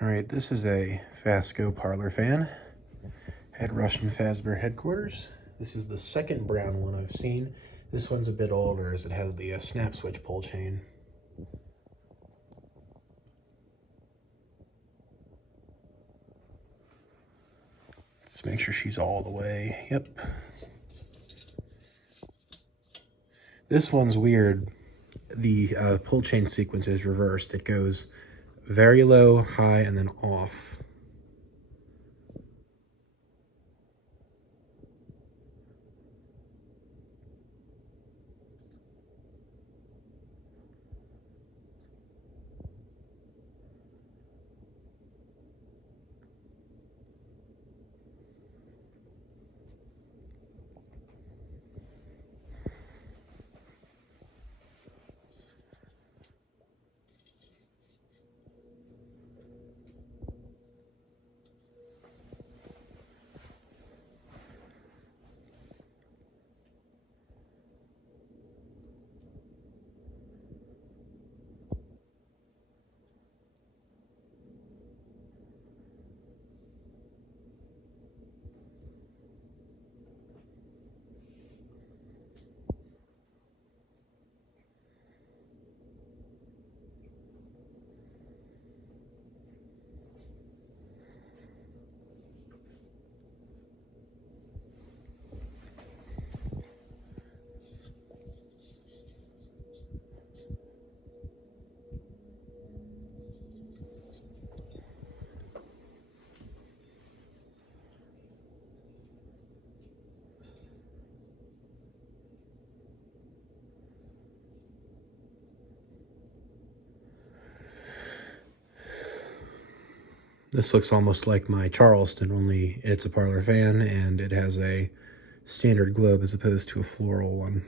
All right, this is a FASCO Parlour fan at Russian Fazbear headquarters. This is the second brown one I've seen. This one's a bit older as it has the snap switch pull chain. Let's make sure she's all the way. Yep. This one's weird. The pull chain sequence is reversed. It goes very low, high, and then off. This looks almost like my Charleston, only it's a Parlour fan and it has a standard globe as opposed to a floral one.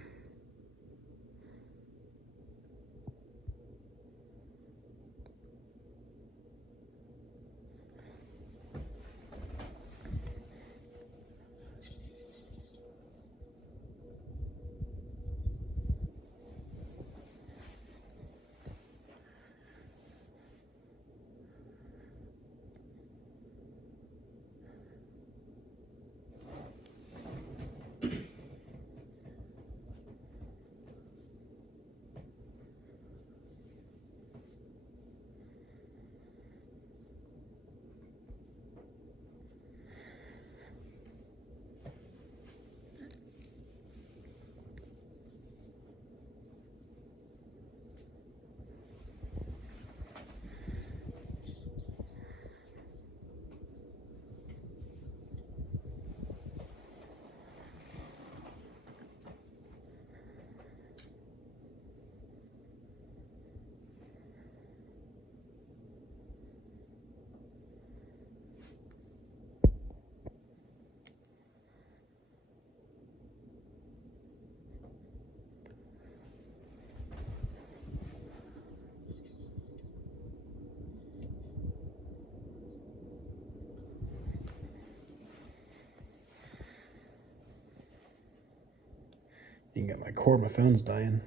You can get my cord, my phone's dying.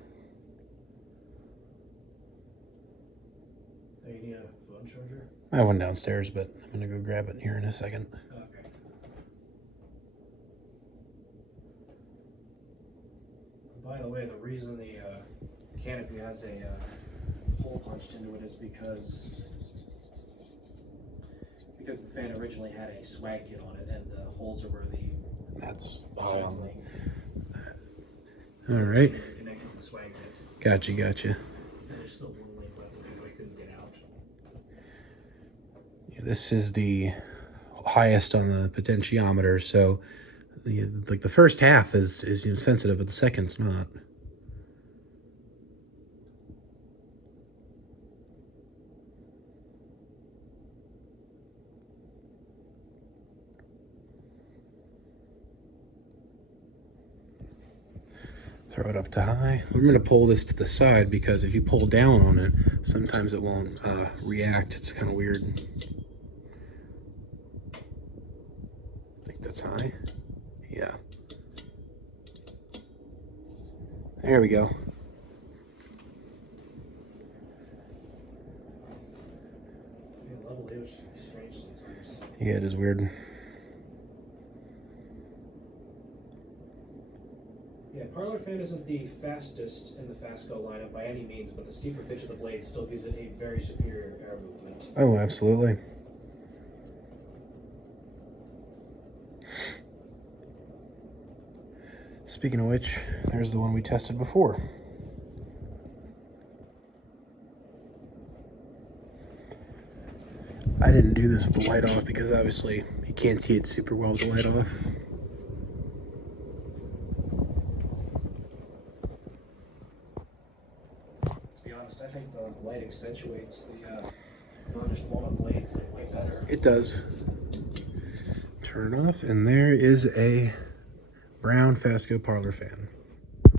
Oh, you need a phone charger? I have one downstairs, but I'm gonna go grab it here in a second. Okay. By the way, the reason the canopy has a hole punched into it is because the fan originally had a swag kit on it, and the holes are where the All right. Connected to the swag kit. Gotcha. And there's still one link left because I couldn't get out. Yeah, this is the highest on the potentiometer, so like the first half is sensitive, but the second's not. Throw it up to high. I'm going to pull this to the side because if you pull down on it, sometimes it won't react. It's kind of weird. I think that's high. Yeah. There we go. Yeah, level Probably is strange sometimes. Yeah, it is weird. Yeah, Parlour fan isn't the fastest in the FASCO lineup by any means, but the steeper pitch of the blade still gives it a very superior air movement. Oh, absolutely. Speaking of which, there's the one we tested before. I didn't do this with the light off because obviously you can't see it super well with the light off. To be honest, I think the light accentuates the burnished walnut blades way better. It does. Turn off, and there is a brown FASCO Parlour fan.